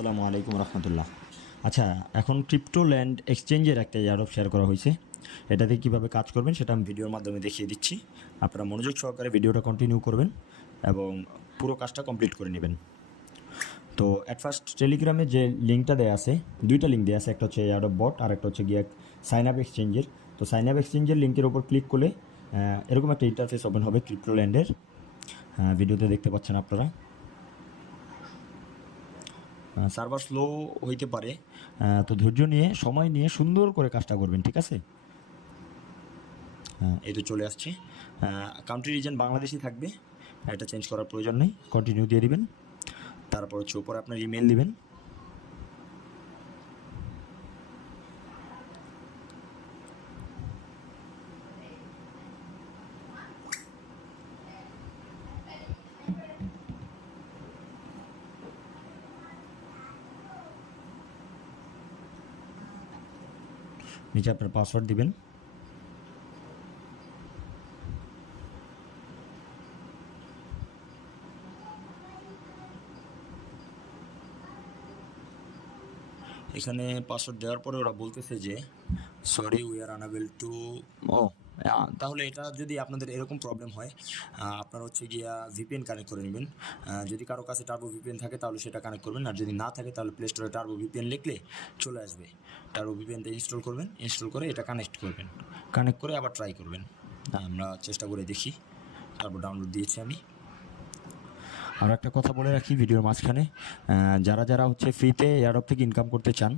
আসসালামু আলাইকুম রহমতুল্লাহ। আচ্ছা, এখন ক্রিপ্টো ল্যান্ড এক্সচেঞ্জের একটা এয়ারড্রপ শেয়ার করা হয়েছে। এটাতে কীভাবে কাজ করবেন সেটা আমি ভিডিওর মাধ্যমে দেখিয়ে দিচ্ছি। আপনারা মনোযোগ সহকারে ভিডিওটা কন্টিনিউ করবেন এবং পুরো কাজটা কমপ্লিট করে নেবেন। তো অ্যাট ফার্স্ট টেলিগ্রামে যে লিঙ্কটা দেওয়া আছে, দুইটা লিঙ্ক দেওয়া আছে, একটা হচ্ছে এয়ারড্রপ বট আর একটা হচ্ছে গিয়ে সাইন আপ এক্সচেঞ্জের। তো সাইন আপ এক্সচেঞ্জের লিঙ্কের উপর ক্লিক করলে এরকম একটা ইন্টারফেস ওপেন হবে ক্রিপ্টো ল্যান্ডের। ভিডিওতে দেখতে পাচ্ছেন আপনারা। সার্ভার স্লো হইতে পারে, তো ধৈর্য নিয়ে সময় নিয়ে সুন্দর করে কাজটা করবেন, ঠিক আছে? এই তো চলে আসছে। কান্ট্রি রিজন বাংলাদেশই থাকবে, এটা চেঞ্জ করার প্রয়োজন নেই, কন্টিনিউ দিয়ে দিবেন। তারপর হচ্ছে উপরে আপনার ইমেল দিবেন। নিচে আপনার পাসওয়ার্ড দিবেন। এখানে পাসওয়ার্ড দেওয়ার পরে ওরা বলতেছে যে sorry we are unable to. ও, তাহলে এটা যদি আপনাদের এরকম প্রবলেম হয়, আপনারা হচ্ছে গিয়া ভিপিএন কানেক্ট করে নেবেন। যদি কারো কাছে টার্বো ভিপিএন থাকে তাহলে সেটা কানেক্ট করবেন, আর যদি না থাকে তাহলে প্লে স্টোরে টার্বো ভিপিএন লিখলে চলে আসবে। টার্বো ভিপিএনটা ইনস্টল করবেন, ইনস্টল করে এটা কানেক্ট করবেন, কানেক্ট করে আবার ট্রাই করবেন। আমরা চেষ্টা করে দেখি। টার্বো ডাউনলোড দিয়েছি আমি। আর একটা কথা বলে রাখি ভিডিওর মাঝখানে, যারা যারা হচ্ছে ফ্রিতে এয়ারড্রপ থেকে ইনকাম করতে চান,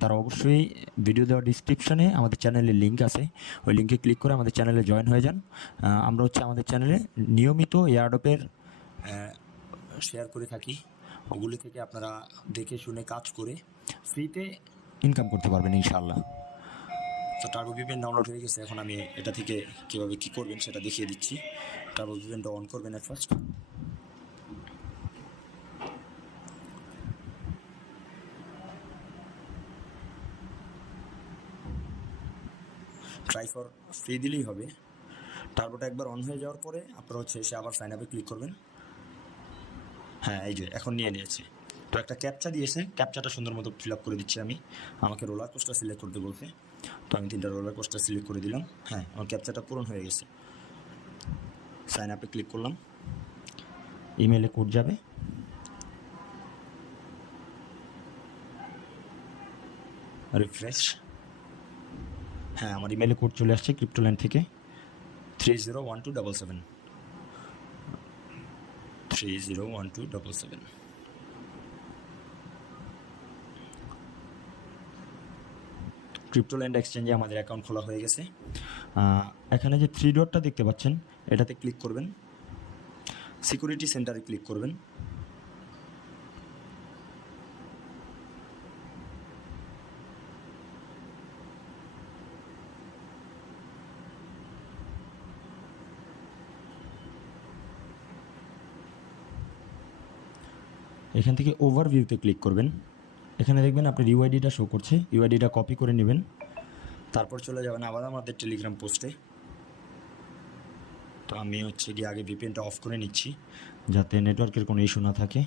তারা অবশ্যই ভিডিও দেওয়ার ডিসক্রিপশনে আমাদের চ্যানেলের লিঙ্ক আছে, ওই লিঙ্কে ক্লিক করে আমাদের চ্যানেলে জয়েন হয়ে যান। আমরা হচ্ছে আমাদের চ্যানেলে নিয়মিত এয়ারড্রপের শেয়ার করে থাকি, ওগুলি থেকে আপনারা দেখে শুনে কাজ করে ফ্রিতে ইনকাম করতে পারবেন ইনশাআল্লাহ। তো টার্বো ভিপিএন ডাউনলোড হয়ে গেছে, এখন আমি এটা থেকে কীভাবে কী করবেন সেটা দেখিয়ে দিচ্ছি। টার্বো ভিপিএনটা অন করবেন at first. Try for free দিলেই হবে। টার্বোটা একবার অন হয়ে যাওয়ার পরে আপনারা হচ্ছে এসে আবার সাইন আপে ক্লিক করবেন। হ্যাঁ, এই যে এখন নিয়ে নিয়েছে। তো একটা ক্যাপচা দিয়েছে, ক্যাপচাটা সুন্দর মতো ফিল আপ করে দিচ্ছি আমি। আমাকে রোলার কোস্টার সিলেক্ট করতে বলছে, তো আমি 3টা রোলার কোস্টার সিলেক্ট করে দিলাম। হ্যাঁ, আমার ক্যাপচাটা পূরণ হয়ে গেছে। সাইন আপে ক্লিক করলাম, ইমেলে কোড যাবে। রিফ্রেশ। হ্যাঁ, আমার ইমেলে কোড চলে আসছে ক্রিপ্টোল্যান্ড থেকে 301277 301277। ক্রিপ্টোল্যান্ড এক্সচেঞ্জে আমাদের অ্যাকাউন্ট খোলা হয়ে গেছে। এখানে যে 3 ডটটা দেখতে পাচ্ছেন, এটাতে ক্লিক করবেন, সিকিউরিটি সেন্টারে ক্লিক করবেন। এখান থেকে ওভারভিউতে ক্লিক করবেন। এখানে দেখবেন আপনার ইউআইডিটা শো করছে, ইউআইডিটা কপি করে নেবেন। তারপর চলে যাবেন আবার আমাদের টেলিগ্রাম পোস্টে। তো আমি হচ্ছে গিয়ে আগে ভিপিএনটা অফ করে নিচ্ছি যাতে নেটওয়ার্কের কোনো ইস্যু না থাকে।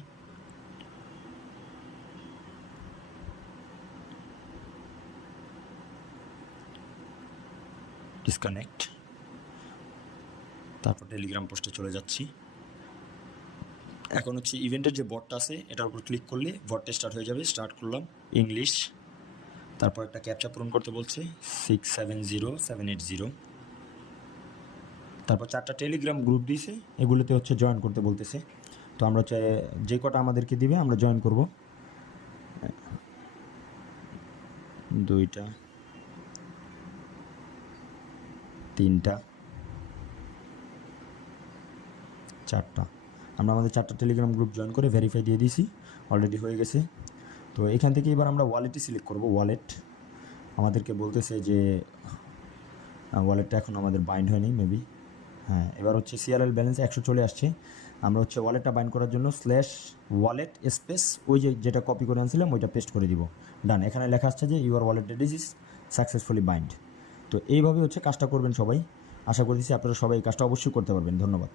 ডিসকানেক্ট। তারপর টেলিগ্রাম পোস্টে চলে যাচ্ছি। এখন হচ্ছে ইভেন্টের যে বটটা আছে এটার উপর ক্লিক করলে বটটা স্টার্ট হয়ে যাবে। স্টার্ট করলাম, ইংলিশ। তারপর একটা ক্যাপচা পূরণ করতে বলছে 670780। তারপর 4টা টেলিগ্রাম গ্রুপ দিয়েছে, এগুলোতে হচ্ছে জয়েন করতে বলতেছে। তো আমরা হচ্ছে যে কটা আমাদেরকে দিবে আমরা জয়েন করব। 2টা 3টা 4টা। আমরা আমাদের 4টা টেলিগ্রাম গ্রুপ জয়েন করে ভেরিফাই দিয়ে দিয়েছি, অলরেডি হয়ে গেছে। তো এখান থেকে এবার আমরা ওয়ালেটই সিলেক্ট করব। ওয়ালেট আমাদেরকে বলতেছে যে ওয়ালেটটা এখন আমাদের বাইন্ড হয়নি মেবি। হ্যাঁ, এবার হচ্ছে সিআরএল ব্যালেন্স 100 চলে আসছে। আমরা হচ্ছে ওয়ালেটটা বাইন্ড করার জন্য /wallet স্পেস ওই যেটা কপি করে আনছিলাম ওইটা পেস্ট করে দিব। ডান। এখানে লেখা আসছে যে your wallet is successfully bind. তো এইভাবে হচ্ছে কাজটা করবেন সবাই। আশা করতেছি আপনারা সবাই এই কাজটা অবশ্যই করতে পারবেন। ধন্যবাদ।